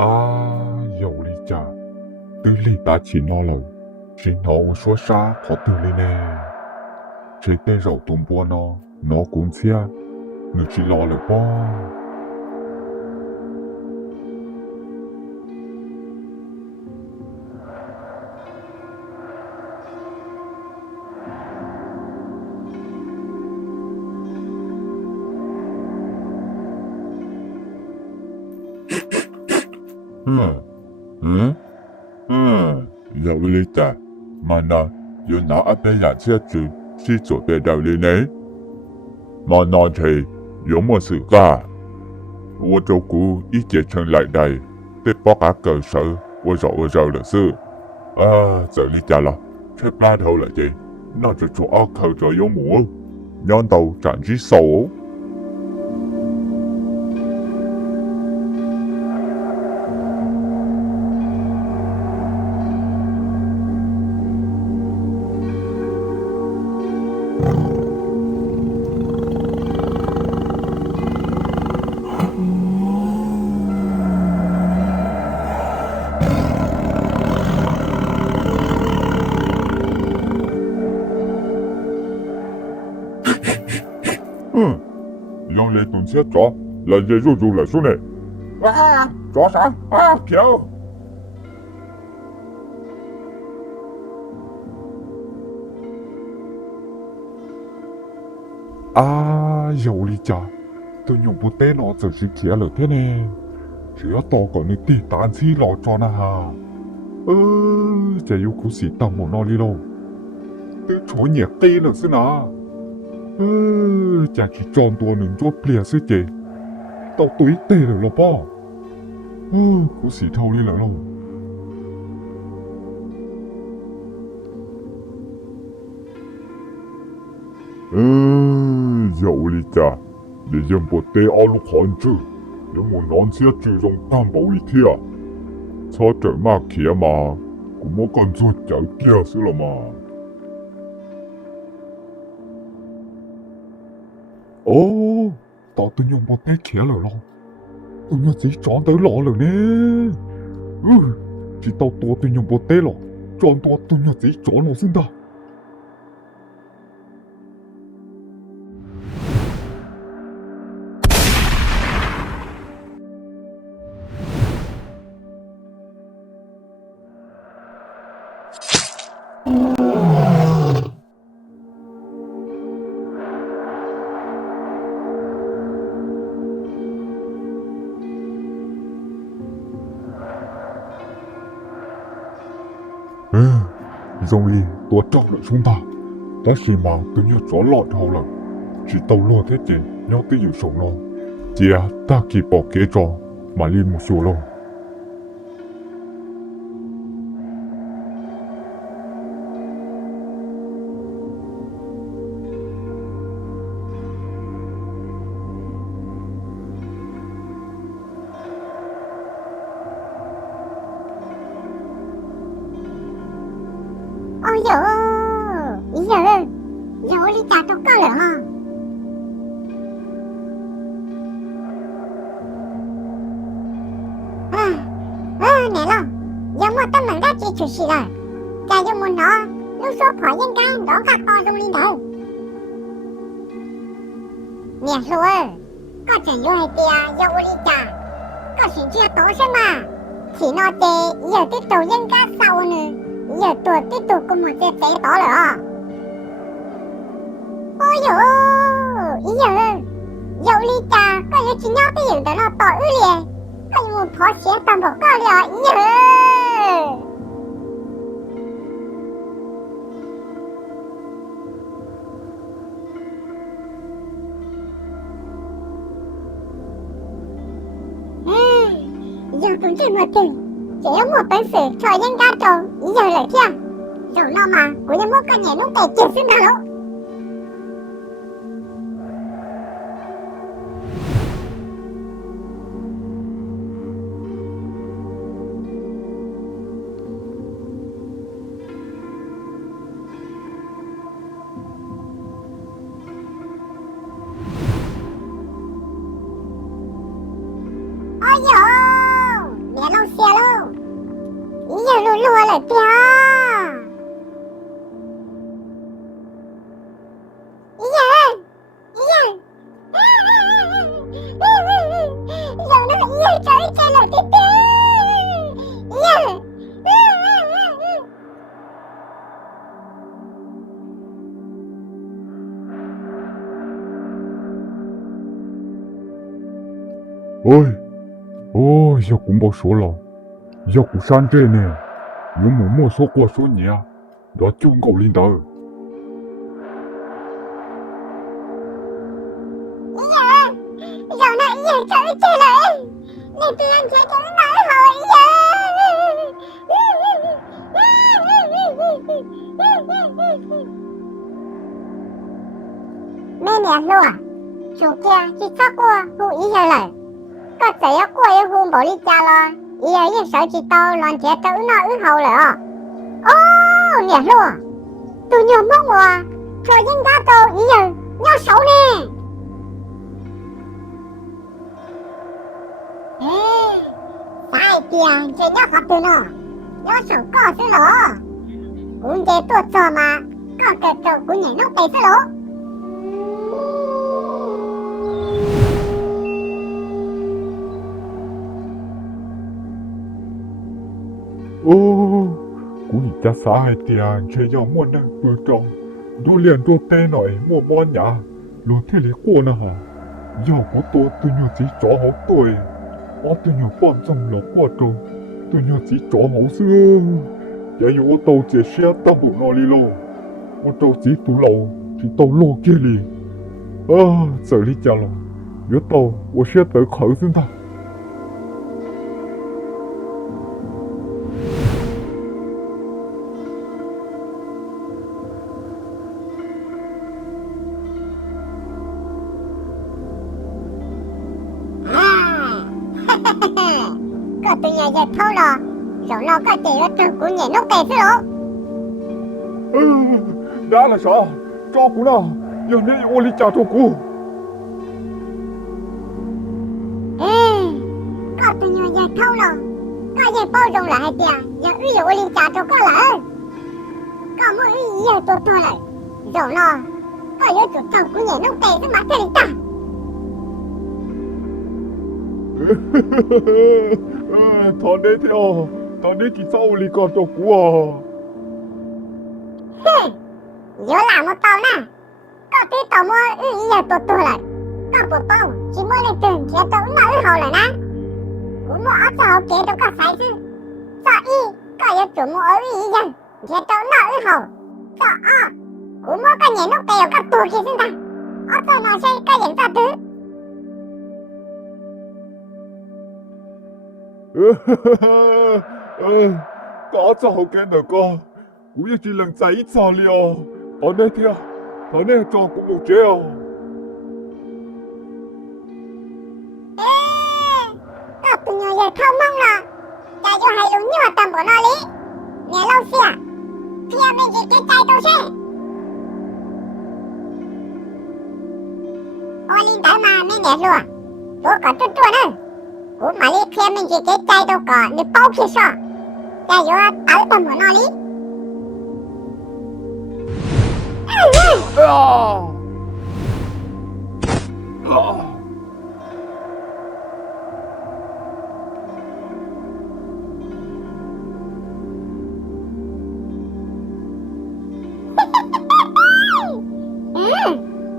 啊，有理解，对理大起闹了，是闹我说啥跑对了呢？这带肉东波呢，闹公车，你去闹了吧？嗯有理解，mana有哪一边人车住是做别道理呢？mana thì 有么事噶？我照顾一节城来的，得把个狗手我绕了是。啊，就理解了，这班头来的，那就做阿口就有么？难道站起手？用来动车抓，来热肉来说呢。啊，抓啥？啊，飘！啊，有理解，都用不得了就是接了的呢。只要多个你地单车老抓那哈，这有故事到我那里喽。都坐热地了是哪？จะคิดจอนตัวหนึ่งตัวเปลี่ยนสิเจต่อตุ้ยเตะเลยหรอป้ากูสีเท่านี้แล้วล่ะ有理解，你ยังบ่ได้เอาลูกขอนจื้อยังบ่นอนเสียจื้อตรงตามบ่อีเทียชอเจอมากเขียมากูบ่กันจวดเจ้าเกี่ยวสิละมาỒ, tao tôi nhung một cái khía rồi lo. Tôi nhung chỉ chọn tới lọ rồi nè. Chỉ tao tôi nhung một cái lọ. Chọn tôi nhung chỉ chọn nó xin ta. Rồi tôi trọc lại chúng ta. Ta chỉ mang tôi nhớ chó lọt hầu lần. Chỉ tao lo thế chị, nhau tới dự sống lo. Chị ta kỳ bỏ kế trò, mà lên một số lo. Ôi dồi ôi, giờ đi chặt trong cơ lửa mà. Nè lo, giờ mà tâm mình đã chỉ chủ sĩ rồi. Chà dù muốn nó, lúc số khỏi nhân cái đó gặp to trong linh đầu. Nè rồi, có chuyện vô hay tìa, giờ đi chặt. Có chuyện chưa tổ xem mà. Chỉ nó tê, giờ tiếp tục nhân cái sau nữa. Giờ tôi tiếp tục cùng một chiếc xe tỏ lửa. Ôi dồi giờ lý cha, có như chỉ nhau tới hiện tại nó tỏ ư liền. Có như một phó xe tầm một cơ liền, giờ cũng chỉ một tình. Chỉ có một bản sự cho nhân ca trầu, giờ lời kia. Rồi nó mà, của nhân mốt con nhẹ lúc tệ chịu xin nào đâu. Ôi dồi, mẹ nó 弟弟，呀！要กู没说了，要กู删这呢，有没说过说你啊，我就够领导。让那一走起来，你别人家就哪好呀？每年路啊，暑假去照顾户一下来，个只要过一户冇你家咯，一人一手指刀乱接都那好了啊！哦，年路啊，都要帮我啊，这应该都一人要手呢。快点，这要发的了，要手告诉了，我这多做嘛，个个做姑娘弄背死了。กูนี่จะสาให้เตียนเชยอมวนนะเปิดจองดูเลียนดูเต้หน่อยมัวมอนหยารู้ที่เล็กกว่านะฮะย่อกูตัวอยู่จีจ๋อเขาตัว我对你放纵了过多，对你只做好事，也要我到这些当不哪里咯，我到只堵路，只到路这里，这里家了，要到我现在考试他。个对人家偷了，让那个这个做姑娘弄背死了。拿了啥？照顾了，要你我的家照顾。个对人家偷了，个也包容了还点，要遇有我的家照顾了。个没遇也多多了，让那个有做做姑娘弄背死嘛这里打。谈你跳，谈你去找你家照顾啊！有那么高呢？个对到么遇也多多了，个不包，只么你等接到那好了呢？我们阿早给到个孩子，这一个也做么遇人，接到那好，这二我们个年都得有个多起身的，阿早那些个人咋的？搞这好干的个，我也只能在一起了。到那天，到那照顾不这样。个不娘也偷梦了，家就还有你我等不那里，你老师啊，偏没去给摘东西。我领导嘛没联络，多个多多呢。我买了偏门去给摘到个，你包皮上，加油啊！打到我那里。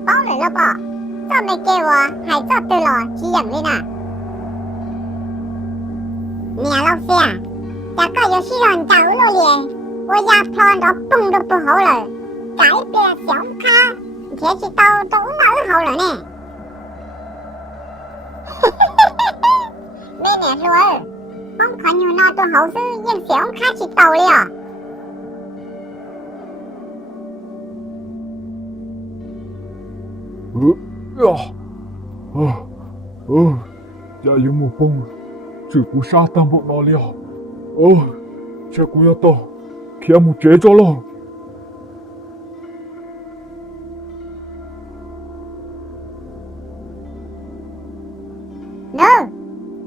包了了吧？这没给我，还做对了，几样的呢？你老师啊，这个有需要你加入了咧，我牙plan到蹦都不好了，改变小卡，天气到都哪好了呢？没年说儿，我看有那多好事，用小卡去到了。家有没崩？这股沙当不哪了？这股要到，天幕接着了。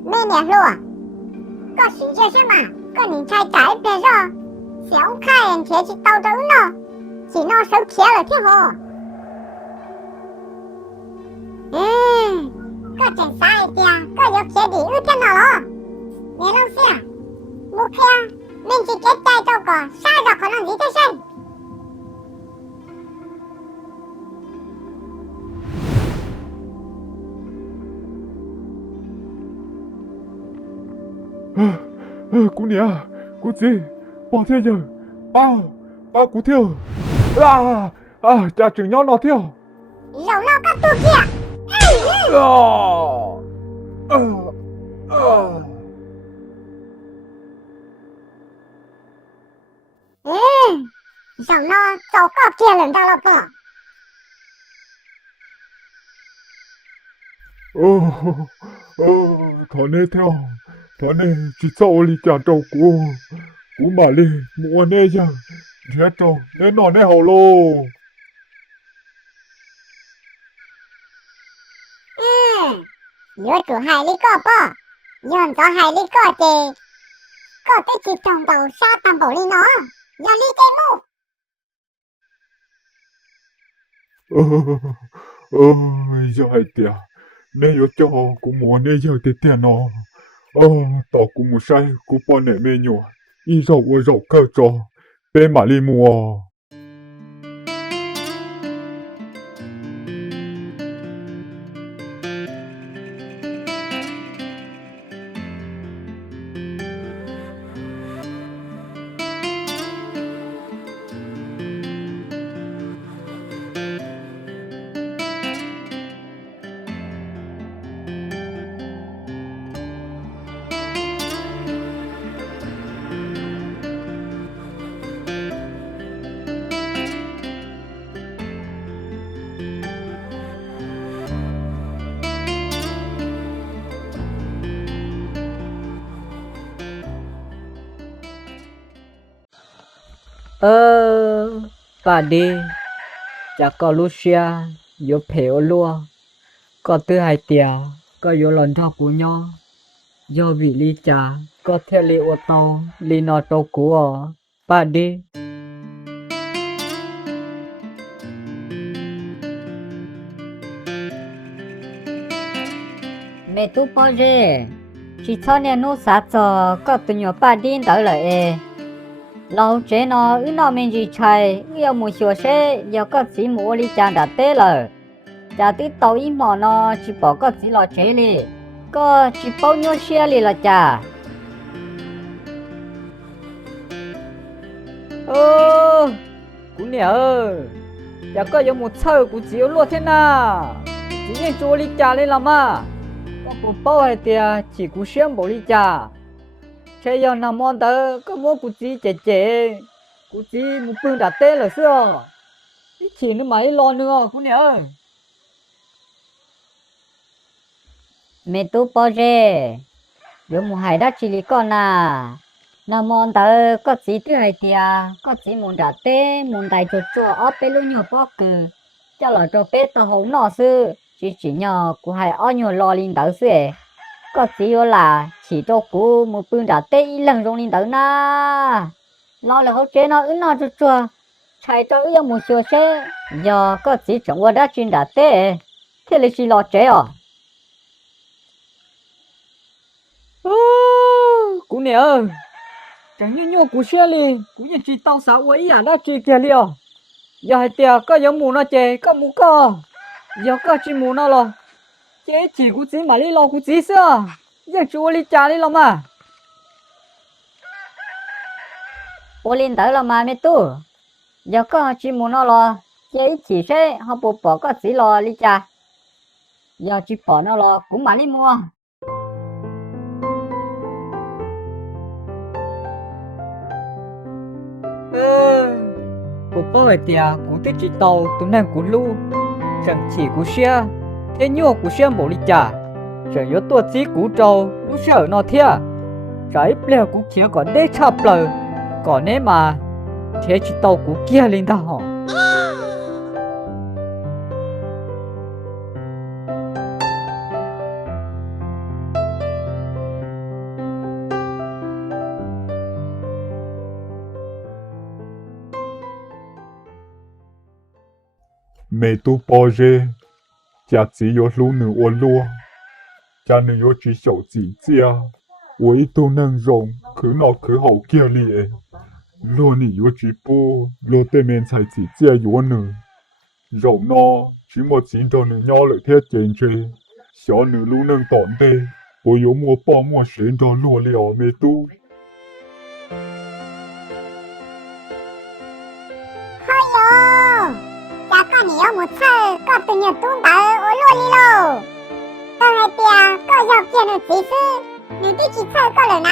没年说，个世界上嘛，个人才改变上，小卡人天气到这呢，只能手贴了挺好。个真傻一点，个要贴地有天到了。nghe lâu xưa một kia mình chỉ kết tay đâu có sao rồi có làm gì thế sen Cô nè, cô gì? Bỏ theo giờ. Ba cô theo. Cha trưởng nhau nó theo. dầu lo các tu kia ừ dầu lo dầu có kia lần đâu là bỏ Thọ nê theo. Thọ nê chỉ sau li cha trâu cô. Cô mà li mua nê giờ. Thế trâu nê nọ nê hầu lô. nhớ chủ hai lý có bỏ nhớ cho hai lý có chê có tới chỉ trồng đầu sa tầm bổ lý nó nhớ lý chê mu Giờ ai tiệt. Nê yo cho cô mua nê giờ tiệt tiệt nó. Tao cũng muốn sai cô bỏ nê mê nhỏ. Y dầu cơ cho. Bê mà li mua. Bà đi chả có Lucia vô phèo luôn có thứ hai tiều có vô lần thọ của nhau do vị lý trà có theo lý ô tô lý nọ tô của bà đi mẹ tu bao giờ chỉ cho nên nó sát cho có tụi nhỏ bà đi tới lại lâu chế nó nó mình chỉ chạy yêu một số xe giờ có chỉ mua đi chàng đã té rồi chả tí tàu im mỏ nó chỉ bỏ có chỉ lo chế đi có chỉ bao nhiêu xe đi là chả cũng nè giờ có giống một sợi cũng chỉ luôn thế nào chỉ nên cho đi chả lên làm à có một bao hay tiền chỉ cũng xem bộ đi chả thế giờ nằm mòn tớ có mua cụ chỉ chế cụ chỉ một phương đã tê rồi xưa ít chỉ nữa mấy lo nữa cụ nhớ mẹ tu bao giờ giờ một hai đã chỉ lý con à nằm mòn tớ có chỉ thứ hai tia có chỉ muốn đã tê muốn đại cho ở bên luôn nhiều bao cừ cho là cho bé tao hổng nọ sư chỉ nhờ cụ hai ở nhiều lo linh tớ xưa có chỉ là chỉ cho cô một phương đã tê lần trong linh tử na lo là hỗ trợ nó ứng nó cho chua chạy cho ứng một số xe giờ có chỉ trong qua đã chuyên đã tê thế là chỉ lo chế à cú nè chẳng như nhau cú xe li cú nhận chỉ tao sáu ấy à đã chỉ kia liò giờ hai tia có giống mù nó chế có mù co giờ có chỉ mù nó lo chế chỉ cú chỉ mà đi lo cú chỉ sao giờ chú đi trả đi lo mà ô lên tới lo mà mẹ tu giờ có chỉ muốn nó lo chế chỉ sẽ họ bỏ có chỉ lo đi trả giờ chỉ bỏ nó lo cũng mà đi mua bộ bao tiền cũng thích chỉ tàu tụi nàng cũng lu chẳng chỉ cũng xe thế nhiều cũng xe bộ đi trả chẳng có tua chỉ cũng trâu lúc sợ nó thia trái bèo cũng kia còn đế chập lờ còn nếu mà thế chỉ tàu cũng kia lên đó họ mẹ tu bao giờ cha chỉ có lu nữa ô lúa cha nữa có chỉ sầu chỉ chia 我都能容，可脑可好叫你诶。若你有直播，若对面才只借有呢。容呢，只么见到你鸟了贴见着，小女路能当的，我有么把么选到落了没都。哎呦，家个你有冇车，个对面东岛我落里喽。当然爹，个要见你几次，你第几车个了拿，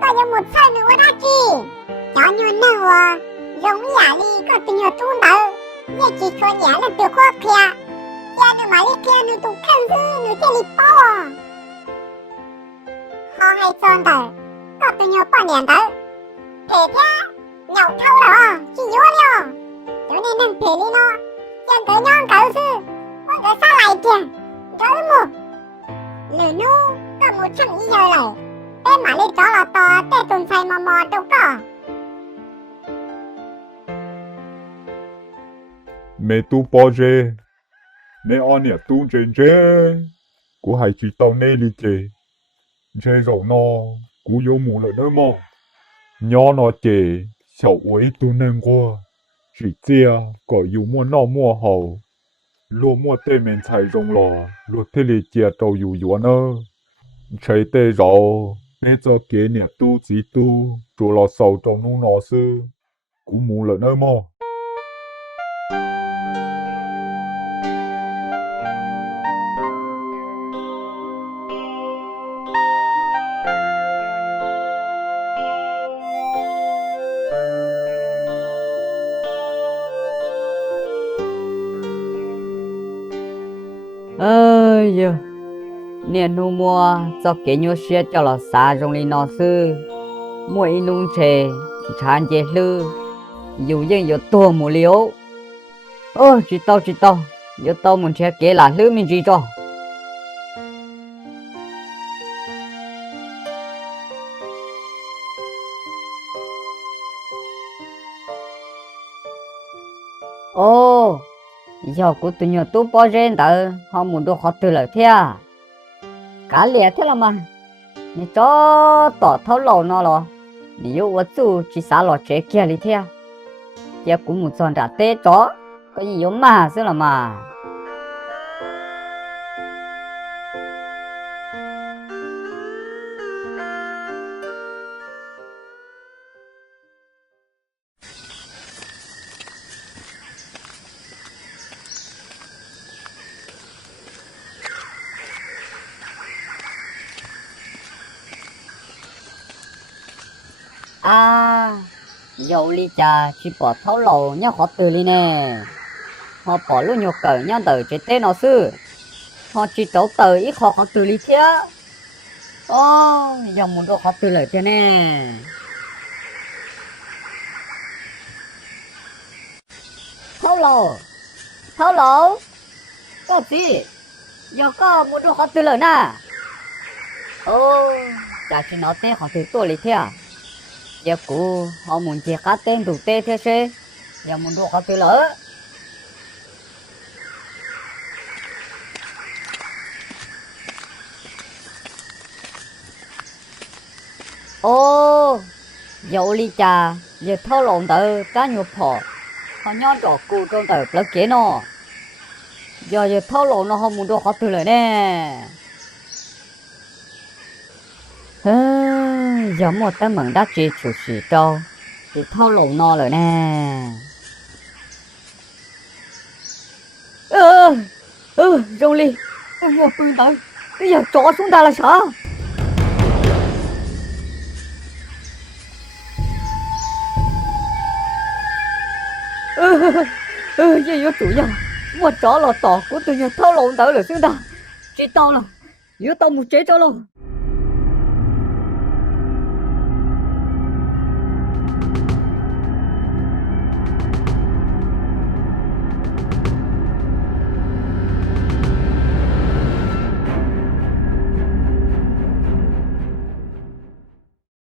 个有冇车你我他记，小女嫩我，容雅丽个对面东岛，也只说年了对花片，家你买一天你都看是你这里包啊。好还装的，个对面半年的，陪天。鸟偷了，去游了，有你能陪你呢，讲个鸟狗事，我个啥来见，狗么？女奴个冇趁意而嚟，俾埋你咗落多，爹頓細默默都個。没都包着，你按你都真真，我还知道你理解，这肉呢，我有冇了的么？鸟呢这。小伟都能过，只这个有么那么好，若么对面才中了，若这里接到有缘呢，谁得着，你就给你肚子肚，做了手中弄老师，古木了那么。哎呦，年nu mua cho cái nhau xe cho là xa trong đi nó sư mỗi nung chè chán chè lư dù dân dù tua mù liếu chỉ tao dù tao muốn xe kế là lư mình chỉ cho ô giờ của tụi nhỏ tú bỏ ra tờ họ muốn đồ họ từ lời thế à cả lẽ thế là mà你这打头老那了你有我做去啥了这家里天也古木装着得着可以有嘛是了嘛à dầu ly trà chỉ bỏ thấu lầu nhá họ từ ly nè họ bỏ luôn nhiều cỡ nhá tờ chế tên nó sư họ chỉ trấu tờ ít họ từ ly thế dòng một đồ họ từ lời thế nè thấu lầu có gì giờ có một đồ họ từ lời nè chả chỉ nói tên họ từ tuổi ly thế à giờ cụ họ muốn chia cá tên đủ tê thế xe giờ muốn đồ họ từ lỡ dầu ly trà giờ thâu lộn tờ cá nhục phỏ họ nhon trọ cụ trong tờ lớp kế nó giờ thâu lộn nó họ muốn đồ họ từ lỡ nè giờ một tấm mừng đắt chỉ chủ sĩ trâu thì thâu lộn nó rồi nè rong ly một phương tới bây giờ trỏ xuống ta là sao gì vô chủ nhà một trỏ là tỏ của tôi nhà thâu lộn tới rồi xuống ta chỉ tao là giữa tao một chế cho luôn